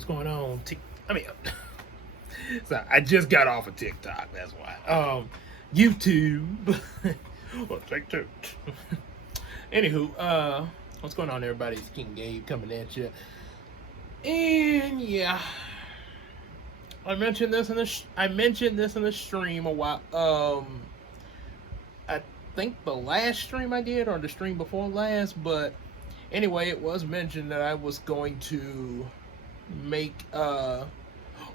what's going on? So I just got off of TikTok. That's why. YouTube. Well, TikTok. Anywho, what's going on, everybody? It's King Gabe coming at you. And yeah, I mentioned this in the stream a while. I think the last stream I did, or the stream before last, but anyway, it was mentioned that I was going to make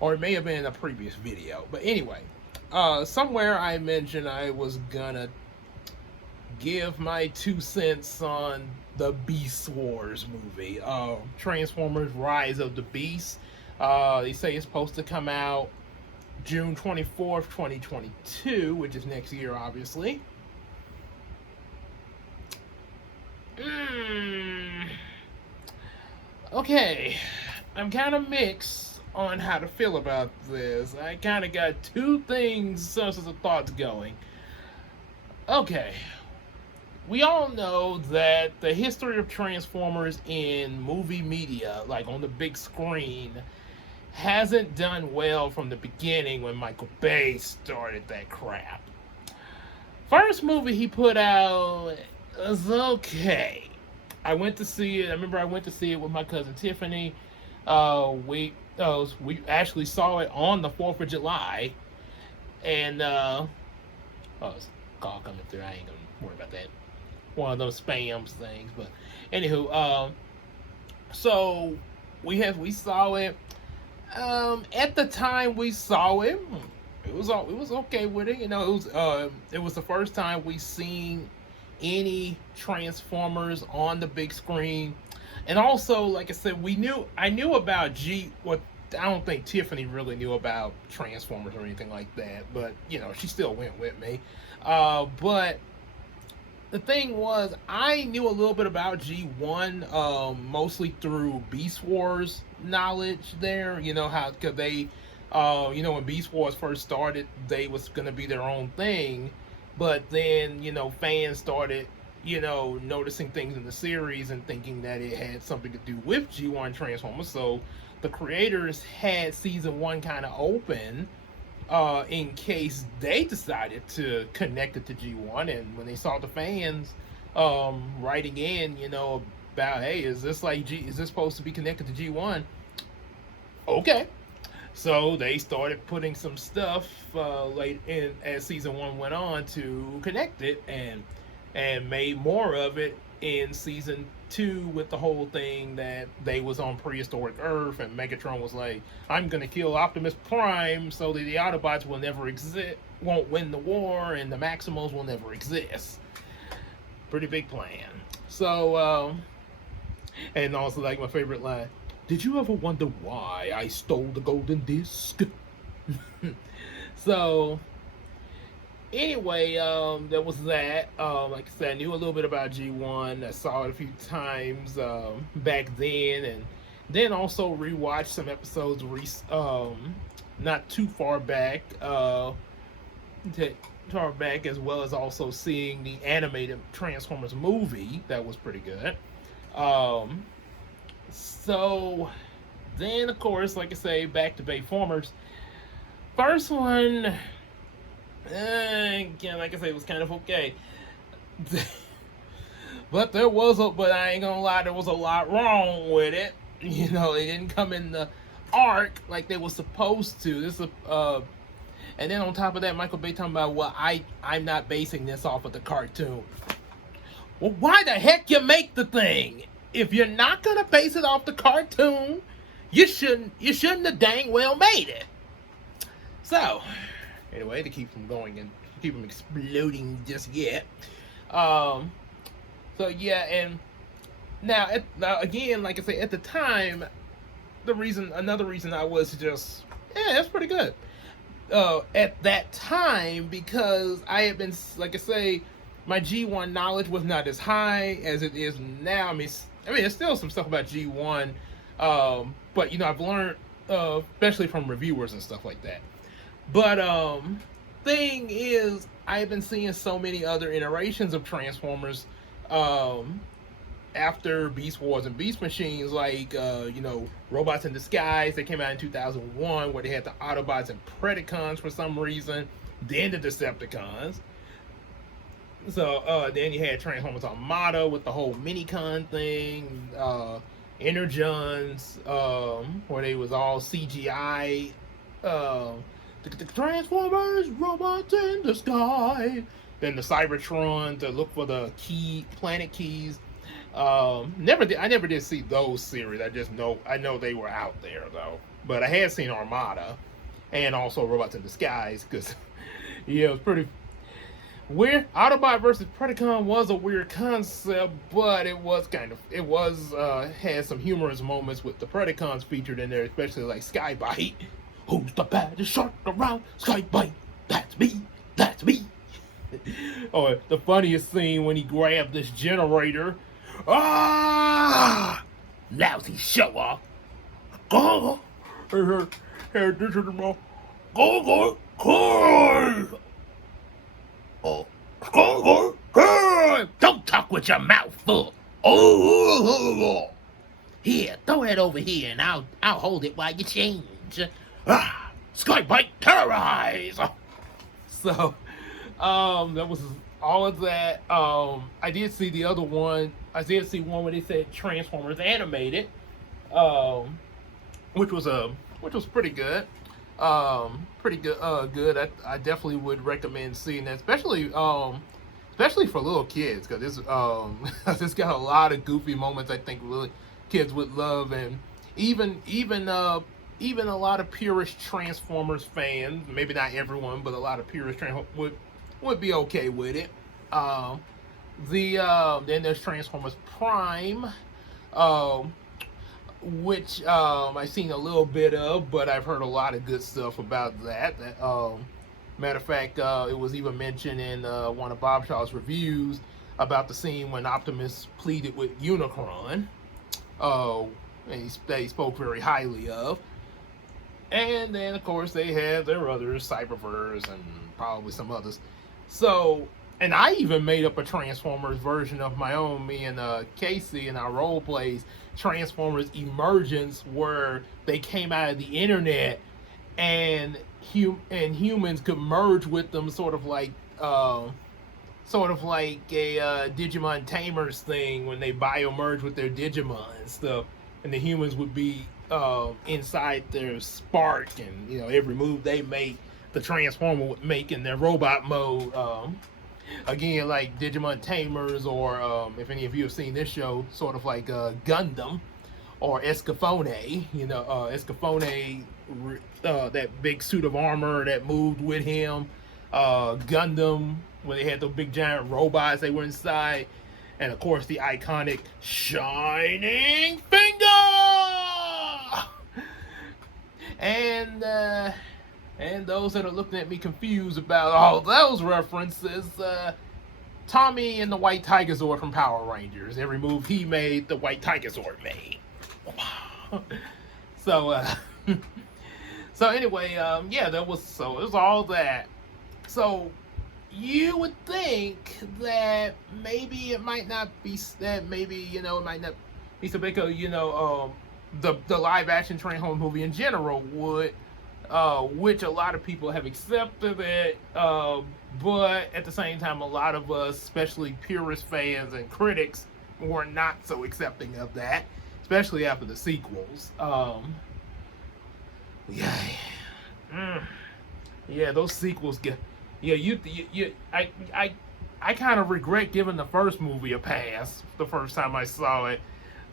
or it may have been a previous video, but anyway, somewhere I mentioned I was gonna give my 2 cents on the Beastwars movie, Transformers: Rise of the Beast. They say it's supposed to come out June 24th, 2022, which is next year, obviously. Okay, I'm kind of mixed on how to feel about this. I kind of got two sources of thoughts going. Okay, we all know that the history of Transformers in movie media, like on the big screen, hasn't done well from the beginning when Michael Bay started that crap. First movie he put out was okay. I went to see it. I remember I went to see it with my cousin Tiffany. We actually saw it on the 4th of July. And, it's a call coming through. I ain't gonna worry about that. One of those spams things. But, anywho, so we saw it. At the time we saw it, it was okay with it. You know, it was the first time we seen any Transformers on the big screen. And also, like I said, I knew about what I don't think Tiffany really knew about Transformers or anything like that, but you know, she still went with me. But the thing was, I knew a little bit about G1, mostly through Beast Wars knowledge there. You know, because they, when Beast Wars first started, they was going to be their own thing. But then, fans started, noticing things in the series and thinking that it had something to do with G1 Transformers. So the creators had season 1 kind of open in case they decided to connect it to G1. And when they saw the fans writing in, about, hey, is this supposed to be connected to G1? Okay. So they started putting some stuff late in as season 1 went on to connect it, and made more of it in season 2 with the whole thing that they was on prehistoric Earth, and Megatron was like, "I'm gonna kill Optimus Prime so that the Autobots will never exist, won't win the war, and the Maximals will never exist." Pretty big plan. So, and also like my favorite line. Did you ever wonder why I stole the golden disc? So, anyway, there was that. Like I said, I knew a little bit about G1. I saw it a few times back then, and then also rewatched some episodes not too far back. As well as also seeing the animated Transformers movie. That was pretty good. So then, of course, like I say, back to Bayformers. First one, again, like I say, it was kind of okay. But I ain't gonna lie, there was a lot wrong with it. It didn't come in the arc like they were supposed to. And then on top of that, Michael Bay talking about, well, I'm not basing this off of the cartoon. Well, why the heck you make the thing? If you're not gonna base it off the cartoon, you shouldn't have dang well made it. So, anyway, to keep them going and keep them exploding just yet. So yeah, and now again, like I say, at the time, another reason I was just, that's pretty good. At that time, because I had been, like I say, my G1 knowledge was not as high as it is now. I mean, there's still some stuff about G1, but I've learned, especially from reviewers and stuff like that. But thing is, I've been seeing so many other iterations of Transformers after Beast Wars and Beast Machines, like Robots in Disguise that came out in 2001, where they had the Autobots and Predacons for some reason, then the Decepticons. So then you had Transformers Armada with the whole Minicon thing, Energuns, where they was all CGI. The Transformers, robots in the sky. Then the Cybertron to look for the planet keys. I never did see those series. I know they were out there though. But I had seen Armada, and also Robots in Disguise, because it was pretty weird. Autobot versus Predacon was a weird concept, but it had some humorous moments with the Predacons featured in there, especially like Skybite. Who's the baddest shark around? Skybite, that's me, that's me. Or the funniest scene when he grabbed this generator. Lousy show off. Go, here, this is my go. Don't talk with your mouth full. Here, throw it over here, and I'll hold it while you change. Skybite terrorize. So, that was all of that. I did see the other one. I did see one where they said Transformers animated, which was pretty good. Good. I definitely would recommend seeing that, especially for little kids, because it's got a lot of goofy moments. I think really kids would love, and even a lot of purist Transformers fans, maybe not everyone, but a lot of purist would be okay with it. Then there's Transformers Prime, which I've seen a little bit of, but I've heard a lot of good stuff about that. Matter of fact, it was even mentioned in one of Bob Shaw's reviews about the scene when Optimus pleaded with Unicron, and he spoke very highly of. And then, of course, they have their others, Cyberverse and probably some others. So, and I even made up a Transformers version of my own. Me and Casey in our role plays Transformers Emergence, where they came out of the internet and humans could merge with them, sort of like a Digimon Tamers thing when they bio-merge with their Digimon and stuff, and the humans would be inside their spark, and every move they make, the Transformer would make in their robot mode. Again, like Digimon Tamers, or if any of you have seen this show, sort of like Gundam or Escafone. Escafone, that big suit of armor that moved with him. Gundam, where they had those big giant robots they were inside. And of course, the iconic Shining Finger! And those that are looking at me confused about all those references, Tommy and the White Tigazord from Power Rangers. Every move he made, the White Tigazord made. So anyway, it was all that. So you would think that maybe it might not be that. Maybe it might not be so big. The live action Transformers movie in general would. Which a lot of people have accepted it, but at the same time, a lot of us, especially purist fans and critics, were not so accepting of that, especially after the sequels. Those sequels get. I kind of regret giving the first movie a pass the first time I saw it,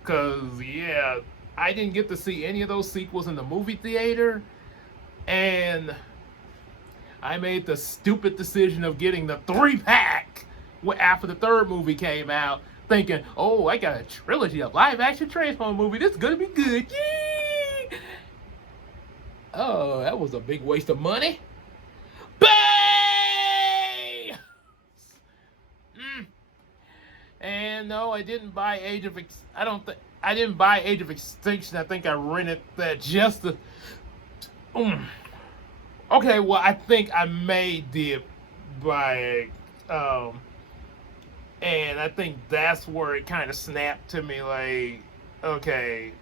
because I didn't get to see any of those sequels in the movie theater. And I made the stupid decision of getting the 3-pack after the third movie came out, thinking, oh, I got a trilogy of live-action Transformers movie. This is going to be good. Yay! Oh, that was a big waste of money. Bang! And no, I didn't buy Age of Extinction. I think I rented that just to... Okay, well, I think I may did buy And I think that's where it kind of snapped to me like, okay,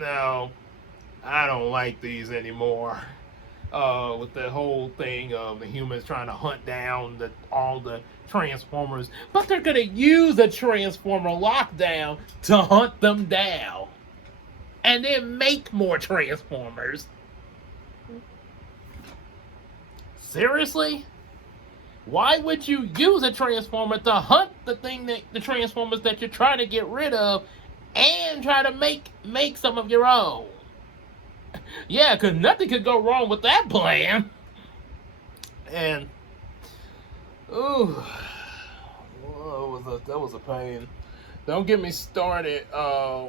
no, I don't like these anymore. With the whole thing of the humans trying to hunt down all the Transformers, but they're gonna use a Transformer lockdown to hunt them down, and then make more Transformers. Seriously? Why would you use a Transformer to hunt the Transformers that you're trying to get rid of, and try to make some of your own? Yeah, because nothing could go wrong with that plan. And ooh, that was a pain. Don't get me started. I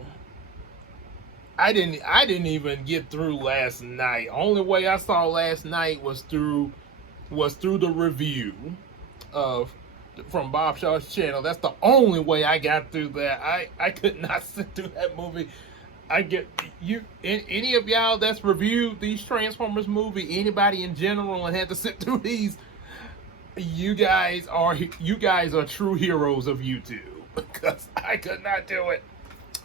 didn't even get through last night. Only way I saw last night was through the review of from Bob Shaw's channel. That's the only way I got through that. I could not sit through that movie. I get you. Any of y'all that's reviewed these Transformers movie, anybody in general, and had to sit through these, you guys are true heroes of YouTube, because I could not do it.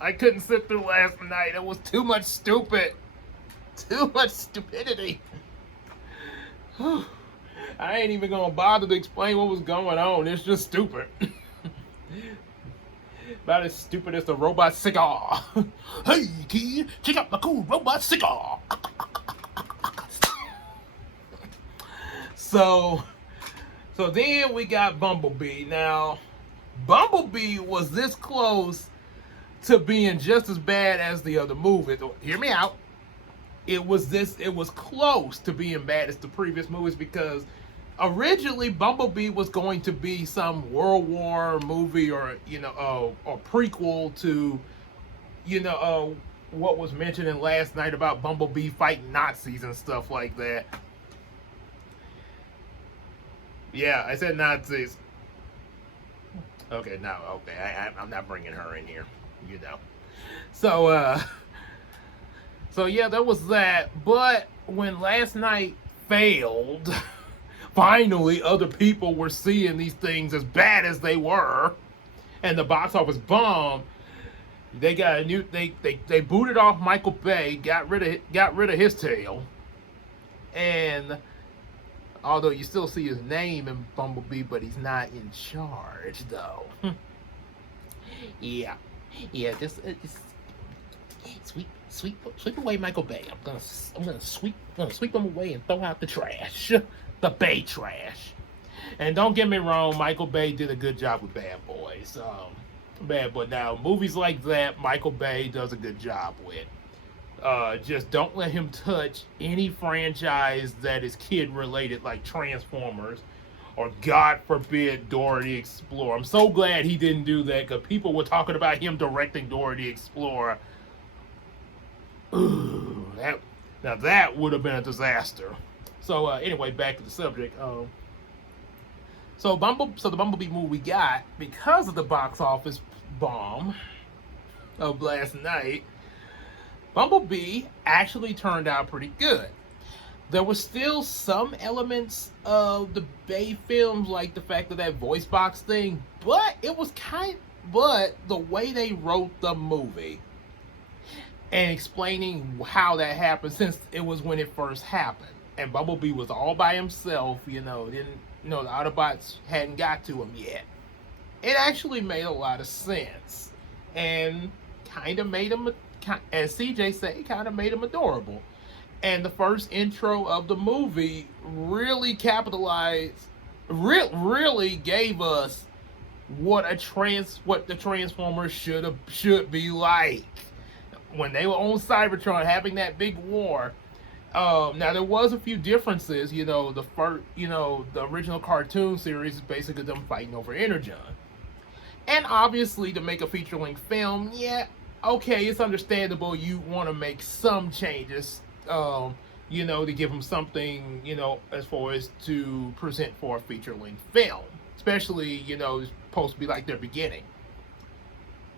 I couldn't sit through last night. It was too much stupidity. I ain't even gonna bother to explain what was going on. It's just stupid. About as stupid as the robot cigar. Hey kid, check out my cool robot cigar. So then we got Bumblebee. Now, Bumblebee was this close to being just as bad as the other movie. Hear me out. It was close to being bad as the previous movies, because originally Bumblebee was going to be some World War movie, or a prequel to what was mentioned in last night about Bumblebee fighting Nazis and stuff like that. Yeah, I said Nazis. Okay, no, okay, I'm not bringing her in here, So yeah, there was that. But when last night failed, finally other people were seeing these things as bad as they were, and the box office bombed. They got a new. They booted off Michael Bay, got rid of his tail, and although you still see his name in Bumblebee, but he's not in charge though. yeah, just sweep away Michael Bay. I'm gonna sweep him away and throw out the trash, the Bay trash. And don't get me wrong, Michael Bay did a good job with Bad Boys. Bad Boy. Now, movies like that, Michael Bay does a good job with. Just don't let him touch any franchise that is kid related, like Transformers, or God forbid Dora the Explorer. I'm so glad he didn't do that, because people were talking about him directing Dora the Explorer. Ooh, that would have been a disaster. So anyway, back to the subject. So the Bumblebee movie we got, because of the box office bomb of last night, Bumblebee actually turned out pretty good. There was still some elements of the Bay films, like the fact of that voice box thing, but but the way they wrote the movie and explaining how that happened, since it was when it first happened, and Bumblebee was all by himself, the Autobots hadn't got to him yet. It actually made a lot of sense, and kind of made him, as CJ said, kind of made him adorable. And the first intro of the movie really capitalized, really gave us what the Transformers should be like when they were on Cybertron having that big war. Now there was a few differences. The original cartoon series is basically them fighting over Energon, and obviously to make a feature-length film, okay, it's understandable you want to make some changes, to give them something, as far as to present for a feature-length film, especially it's supposed to be like their beginning.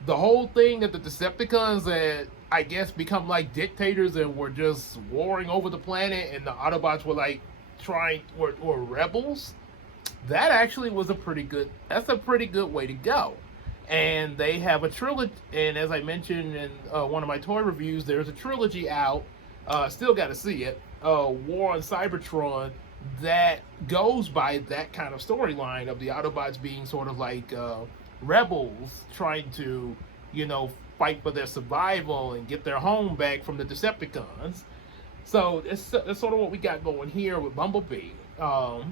The whole thing that the Decepticons had, I guess, become like dictators and were just warring over the planet, and the Autobots were like were rebels. that actually was a pretty good. That's a pretty good way to go. And they have a trilogy. And as I mentioned in one of my toy reviews, there's a trilogy out. Still got to see it. War on Cybertron that goes by that kind of storyline of the Autobots being sort of like rebels trying to, fight for their survival and get their home back from the Decepticons. So that's sort of what we got going here with Bumblebee. All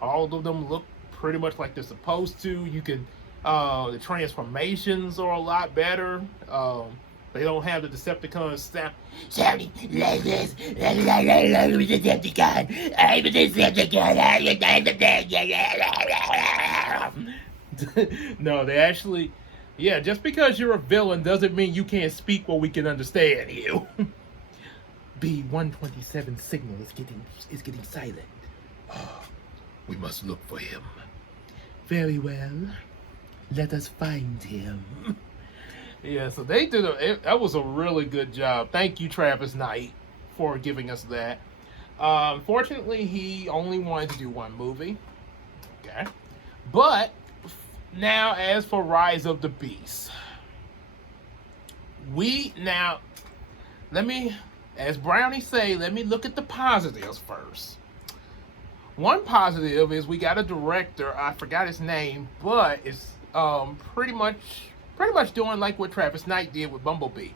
of them look pretty much like they're supposed to. You can, the transformations are a lot better. They don't have the Decepticons sounding like this. I'm a Decepticon. I'm a Decepticon. No, they actually, yeah. Just because you're a villain doesn't mean you can't speak what we can understand you. B-127 signal is getting silent. Oh, we must look for him. Very well. Let us find him. Yeah, so they did that was a really good job. Thank you, Travis Knight, for giving us that. Unfortunately, he only wanted to do one movie. Okay. But now, as for Rise of the Beast, as Brownie say, let me look at the positives first. One positive is we got a director, I forgot his name, but it's pretty much doing like what Travis Knight did with Bumblebee.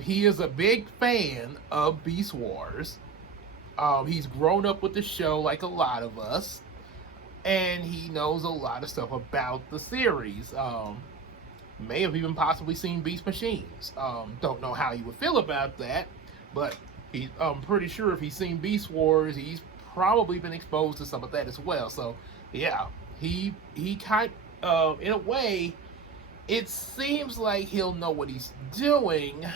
He is a big fan of Beast Wars. He's grown up with the show like a lot of us, and he knows a lot of stuff about the series. May have even possibly seen Beast Machines. Don't know how he would feel about that, but I'm pretty sure if he's seen Beast Wars, he's probably been exposed to some of that as well. So yeah, he kind in a way, it seems like he'll know what he's doing.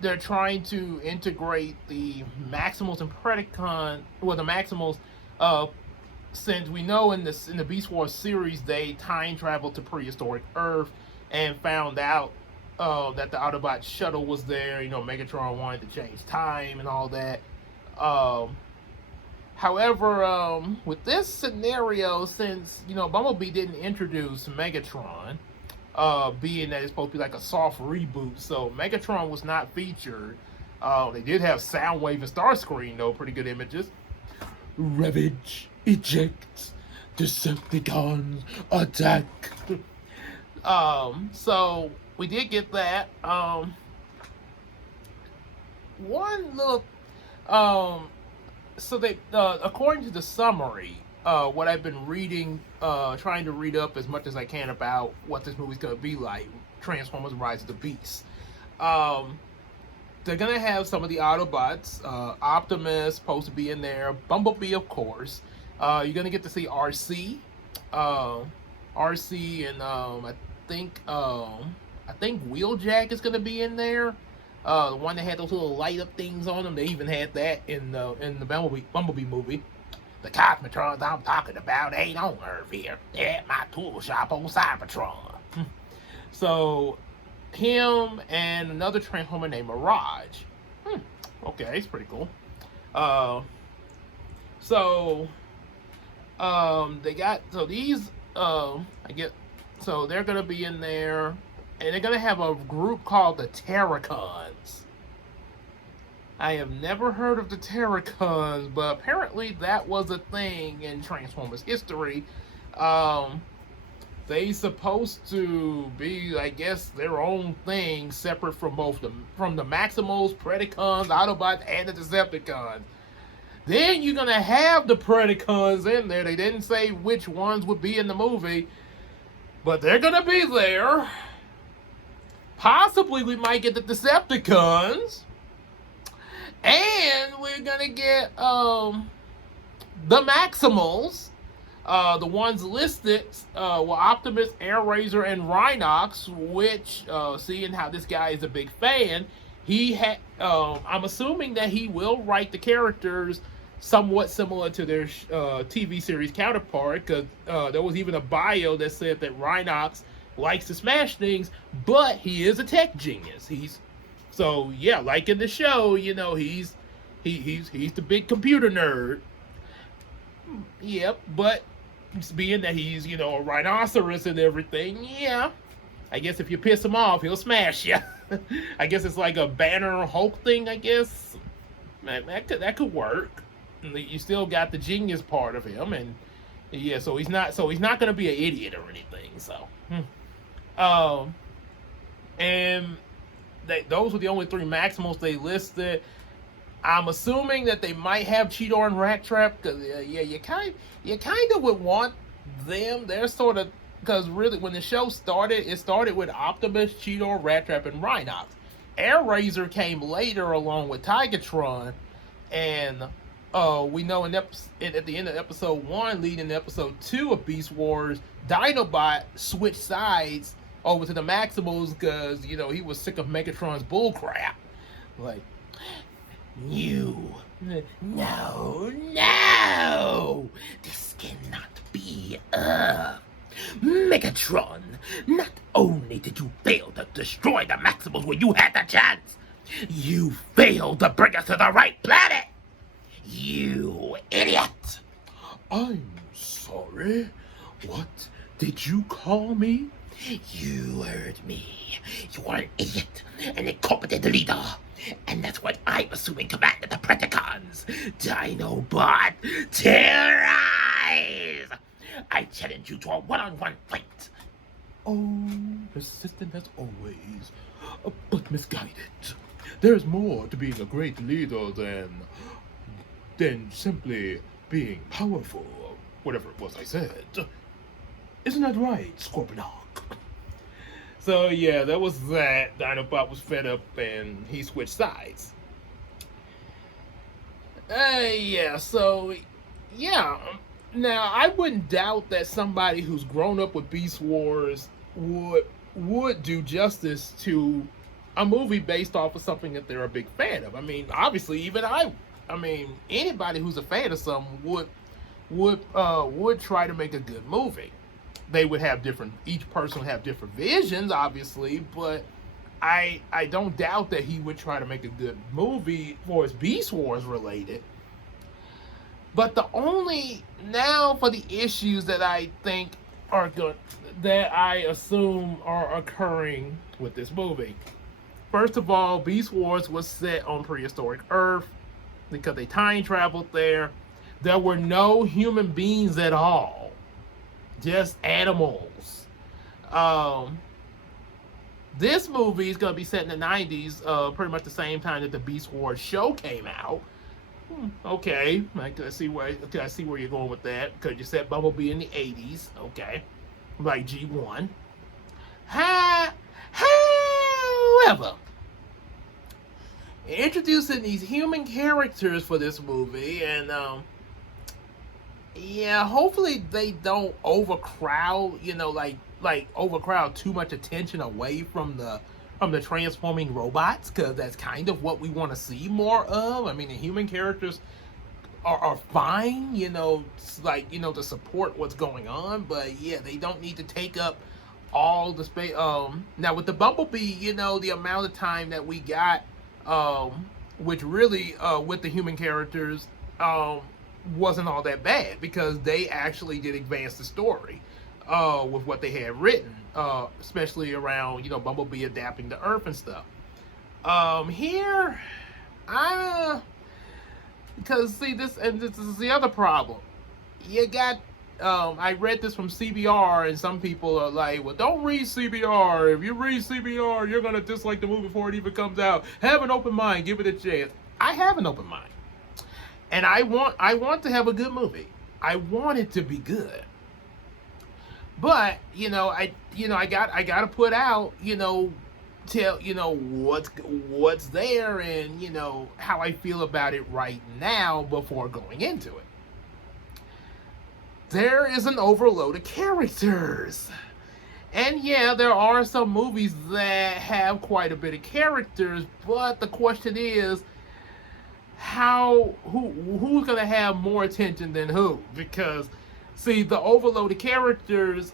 They're trying to integrate the Maximals and Predacon. Well, the Maximals, since we know in the Beast Wars series, they time traveled to prehistoric Earth and found out that the Autobot shuttle was there. Megatron wanted to change time and all that. However, with this scenario, since Bumblebee didn't introduce Megatron, being that it's supposed to be like a soft reboot, so Megatron was not featured. They did have Soundwave and Starscream, though, pretty good images. Ravage, eject, Decepticons, attack. So we did get that. One little, so they, according to the summary, what I've been reading, trying to read up as much as I can about what this movie's gonna be like, Transformers: Rise of the Beast. They're gonna have some of the Autobots. Optimus supposed to be in there. Bumblebee, of course. You're gonna get to see RC, and I think Wheeljack is gonna be in there. The one that had those little light up things on them. They even had that in the Bumblebee movie. The Cosmotrons I'm talking about ain't on Earth here. They're at my tool shop on Cybertron. So him and another Transformer named Mirage. Okay, it's pretty cool. They got these. So they're gonna be in there. And they're going to have a group called the Terracons. I have never heard of the Terracons, but apparently that was a thing in Transformers history. They supposed to be, I guess, their own thing, separate from the Maximals, Predacons, Autobots, and the Decepticons. Then you're going to have the Predacons in there. They didn't say which ones would be in the movie, but they're going to be there. Possibly we might get the Decepticons. And we're going to get the Maximals. The ones listed were Optimus, Airraiser, and Rhinox, which, seeing how this guy is a big fan, I'm assuming that he will write the characters somewhat similar to their TV series counterpart, because there was even a bio that said that Rhinox likes to smash things, but he is a tech genius. So yeah, like in the show, he's He's the big computer nerd. Yep, but being that he's a rhinoceros and everything, yeah. I guess if you piss him off, he'll smash you. I guess it's like a Banner Hulk thing. I guess that could work. You still got the genius part of him, and yeah, so he's not gonna be an idiot or anything. So, and those were the only three Maximals they listed. I'm assuming that they might have Cheetor and Rat Trap because yeah, you kind of would want them. They're sort of because really when the show started, it started with Optimus, Cheetor, Rat Trap, and Rhinox. Air Razor came later along with Tigatron, and we know at the end of episode 1, leading to episode 2 of Beast Wars, Dinobot switched sides over to the Maximals because he was sick of Megatron's bullcrap. Like, no, this cannot be. Megatron, not only did you fail to destroy the Maximals when you had the chance, you failed to bring us to the right planet. You idiot! I'm sorry. What did you call me? You heard me. You are an idiot, an incompetent leader. And that's what I'm assuming commanded the Predacons. Dinobot, terrorize! I challenge you to a one-on-one fight. Oh, persistent as always, but misguided. There's more to being a great leader than simply being powerful, whatever it was I said. Isn't that right, Scorponok? So yeah, that was that. Dinobot was fed up and he switched sides. Yeah. Now I wouldn't doubt that somebody who's grown up with Beast Wars would do justice to a movie based off of something that they're a big fan of. I mean, obviously, even anybody who's a fan of something would try to make a good movie. They would have each person would have different visions, obviously, but I don't doubt that he would try to make a good movie for his Beast Wars related. But now for the issues that I think are good, that I assume are occurring with this movie. First of all, Beast Wars was set on prehistoric Earth because they time traveled there. There were no human beings at all, just animals. This movie is going to be set in the 90s, pretty much the same time that the Beast Wars show came out. Okay, I see where you're going with that, because you said Bumblebee in the 80s. Okay, like G1. However, introducing these human characters for this movie, and hopefully they don't overcrowd, overcrowd too much attention away from the transforming robots, because that's kind of what we want to see more of. I mean, the human characters are fine, to support what's going on, but yeah, they don't need to take up all the space. Now with the Bumblebee, the amount of time that we got, which really with the human characters wasn't all that bad, because they actually did advance the story with what they had written, especially around Bumblebee adapting to Earth and stuff. Here, because this is the other problem. You got I read this from CBR, and some people are like, well, don't read CBR. If you read CBR, you're gonna dislike the movie before it even comes out. Have an open mind, give it a chance. I have an open mind, and I want to have a good movie. I want it to be good. But I gotta put out tell what's there, and how I feel about it right now before going into it. There is an overload of characters, and yeah, there are some movies that have quite a bit of characters, but the question is, who's gonna have more attention than who? Because see, the overload of characters,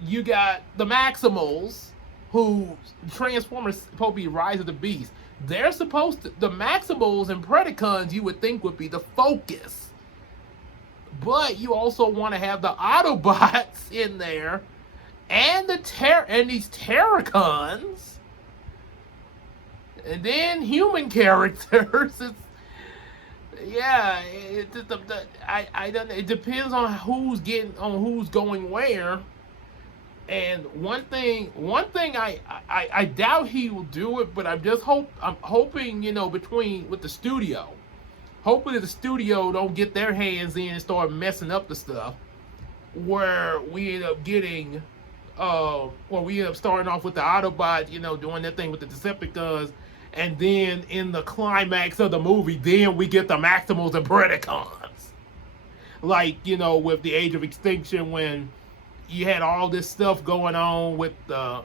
you got the Maximals, who Transformers supposed to be Rise of the Beast. They're supposed to, the Maximals and Predacons you would think would be the focus. But you also want to have the Autobots in there and these Terracons. And then human characters. I don't. It depends on who's going where. And one thing I doubt he will do it, but I'm hoping with the studio, hoping that the studio don't get their hands in and start messing up the stuff, where we end up getting, we end up starting off with the Autobots, doing their thing with the Decepticons. And then in the climax of the movie, then we get the Maximals and Predacons. Like, with the Age of Extinction, when you had all this stuff going on with the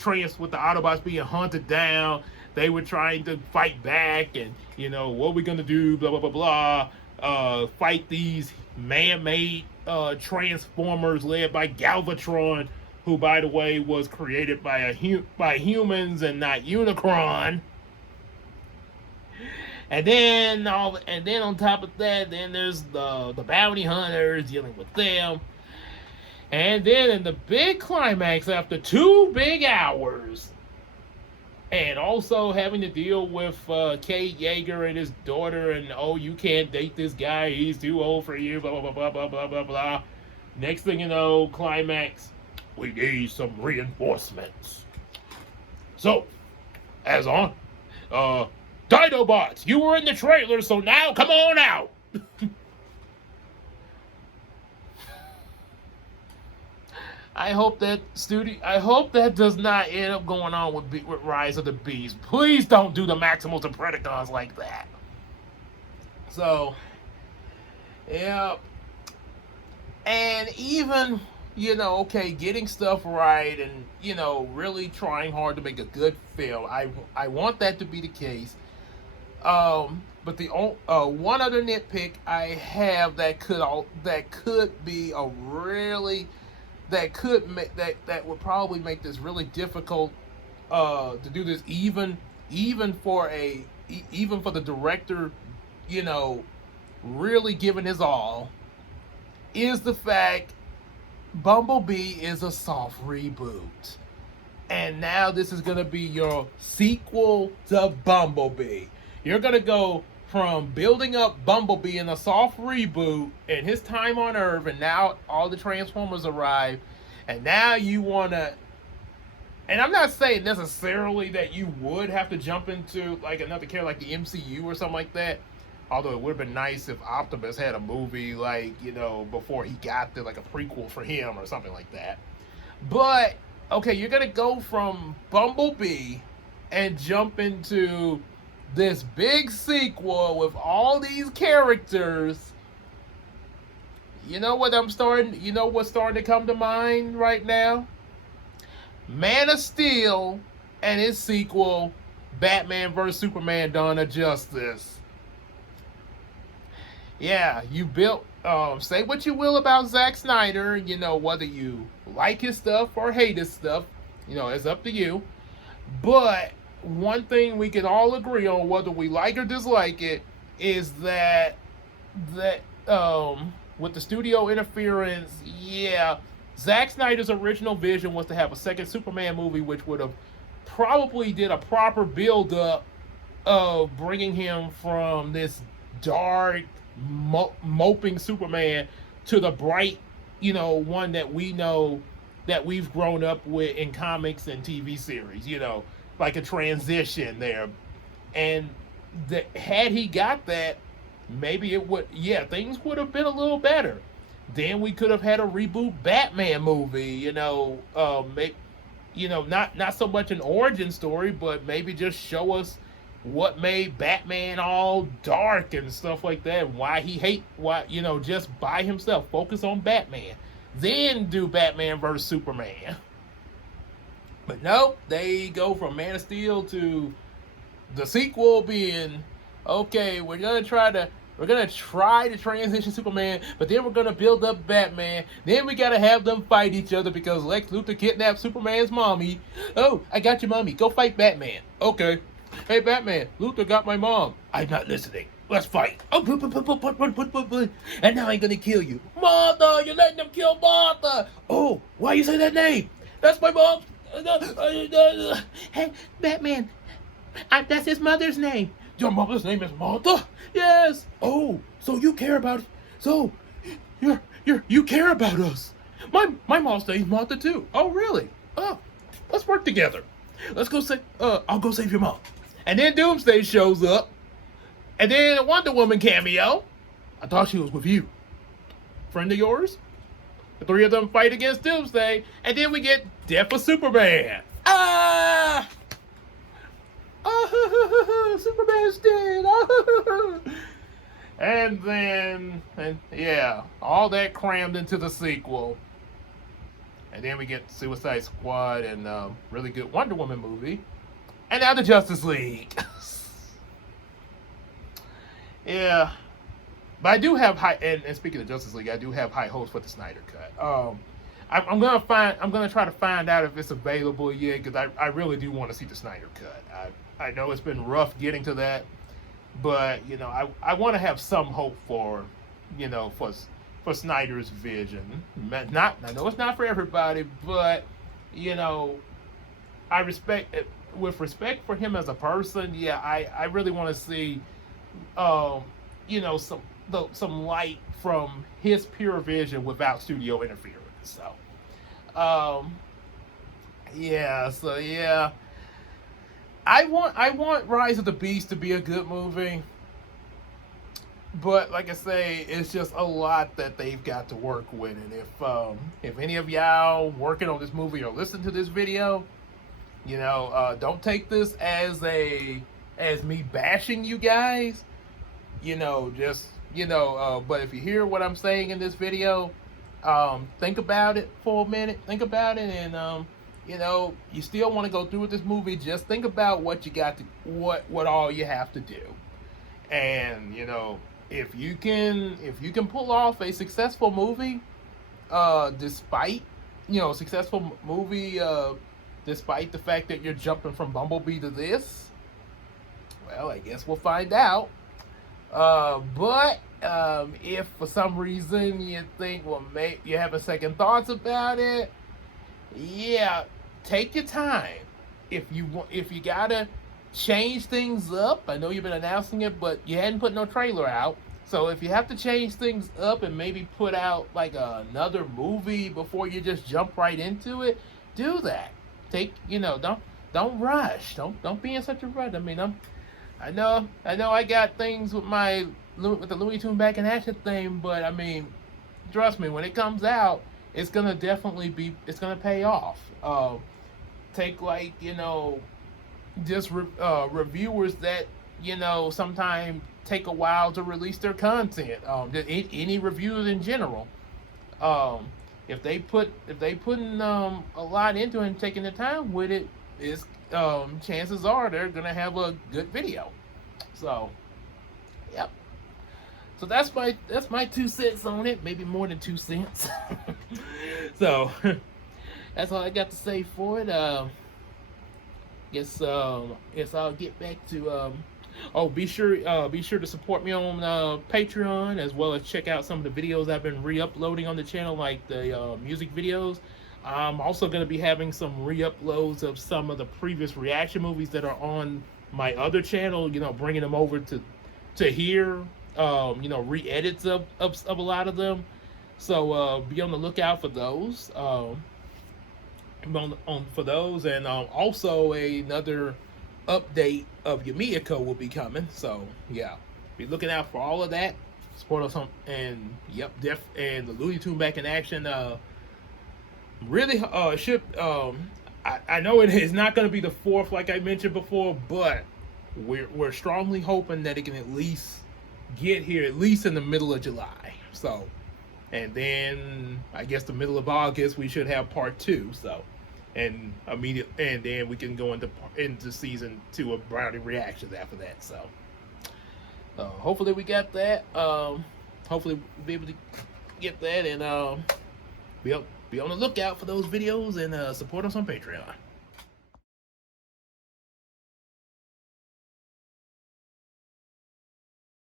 Autobots being hunted down. They were trying to fight back and, what are we going to do, blah, blah, blah, blah. Fight these man-made Transformers led by Galvatron, who, by the way, was created by humans and not Unicron. And then on top of that, then there's the bounty hunters dealing with them. And then in the big climax, after 2 big hours, and also having to deal with Kate Yeager and his daughter, and you can't date this guy, he's too old for you, blah, blah, blah, blah, blah, blah, blah. Next thing you know, climax, we need some reinforcements. So, as on, Dinobots, you were in the trailer, so now come on out. I hope that does not end up going on with Rise of the Beast. Please don't do the Maximals and Predacons like that. So, yeah. And even, getting stuff right and, really trying hard to make a good film. I want that to be the case. But the one other nitpick I have that could be a really that would probably make this really difficult to do this even for the director, really giving his all, is the fact Bumblebee is a soft reboot. And now this is going to be your sequel to Bumblebee. You're going to go from building up Bumblebee in a soft reboot and his time on Earth, and now all the Transformers arrive, and now you want to... And I'm not saying necessarily that you would have to jump into like another character like the MCU or something like that, although it would have been nice if Optimus had a movie like, before he got there, like a prequel for him or something like that. But, okay, you're going to go from Bumblebee and jump into this big sequel with all these characters. What's starting to come to mind right now? Man of Steel and his sequel, Batman vs. Superman: Dawn of Justice. Yeah, you built, say what you will about Zack Snyder, whether you like his stuff or hate his stuff, it's up to you. But one thing we can all agree on, whether we like or dislike it, is that with the studio interference, Zack Snyder's original vision was to have a second Superman movie, which would have probably did a proper build-up of bringing him from this dark, moping Superman to the bright, one that we know that we've grown up with in comics and TV series, like a transition there. And had he got that, maybe it would, things would have been a little better. Then we could have had a reboot Batman movie, not so much an origin story, but maybe just show us what made Batman all dark and stuff like that, and just by himself, focus on Batman. Then do Batman vs. Superman. But no, they go from Man of Steel to the sequel being, okay, we're gonna try to transition Superman, but then we're gonna build up Batman. Then we gotta have them fight each other because Lex Luthor kidnapped Superman's mommy. Oh, I got your mommy. Go fight Batman. Okay. Hey, Batman, Luther got my mom. I'm not listening. Let's fight. Oh, and now I'm gonna kill you. Martha, you're letting them kill Martha. Oh, why you say that name? That's my mom. Hey, Batman, that's his mother's name. Your mother's name is Martha? Yes. Oh, so you care about, so you care about us. My mom's name's Martha too. Oh, really? Oh, let's work together. Let's go say, I'll go save your mom. And then Doomsday shows up. And then a Wonder Woman cameo. I thought she was with you. Friend of yours? The three of them fight against Doomsday. And then we get Death of Superman. Ah! Oh, Superman's dead. Oh. And then, yeah, all that crammed into the sequel. And then we get Suicide Squad and really good Wonder Woman movie. And now the Justice League. Yeah. But I do have high, and speaking of Justice League, I do have high hopes for the Snyder Cut. I'm gonna try to find out if it's available yet, because I really do want to see the Snyder Cut. I know it's been rough getting to that, but you know, I want to have some hope for, you know, for Snyder's vision. I know it's not for everybody, but you know, with respect for him as a person, yeah, I really want to see, you know, some light from his pure vision without studio interference. So, yeah. I want Rise of the Beast to be a good movie, but like I say, it's just a lot that they've got to work with. And if any of y'all working on this movie or listen to this video, you know, don't take this as me bashing you guys. You know, just, you know, but if you hear what I'm saying in this video, think about it for a minute. Think about it, and you know, you still want to go through with this movie. Just think about what you got to, what all you have to do, and you know, if you can pull off a successful movie, despite the fact that you're jumping from Bumblebee to this, well, I guess we'll find out. But if for some reason you think, well, you have a second thoughts about it, yeah, take your time. If you gotta change things up, I know you've been announcing it, but you hadn't put no trailer out. So if you have to change things up and maybe put out like another movie before you just jump right into it, do that. Don't rush. Don't be in such a rush. I mean, I know I got things with the Looney Tunes Back in Action thing, but I mean, trust me, when it comes out, it's gonna pay off. Take like, you know, just reviewers that, you know, sometimes take a while to release their content. Any reviewers in general, if they putting a lot into it and taking the time with it, is chances are they're gonna have a good video. So, yep. So that's my 2 cents on it. Maybe more than 2 cents. So that's all I got to say for it. Guess I'll get back to be sure to support me on Patreon, as well as check out some of the videos I've been re-uploading on the channel, like the music videos. I'm also going to be having some re-uploads of some of the previous reaction movies that are on my other channel, you know, bringing them over to here, you know, re-edits of a lot of them. So be on the lookout for those. For those, and also another update of Yumiko will be coming. So yeah, be looking out for all of that. Support us on, and yep, and the Looney Tunes Back in Action. Really should. I know it is not going to be the 4th like I mentioned before, but we're strongly hoping that it can at least get here at least in the middle of July. So, and then I guess the middle of August we should have part 2. So, and then we can go into season 2 of Brownie Reactions after that. So, hopefully we got that. Hopefully we'll be able to get that, and be on the lookout for those videos, and support us on Patreon.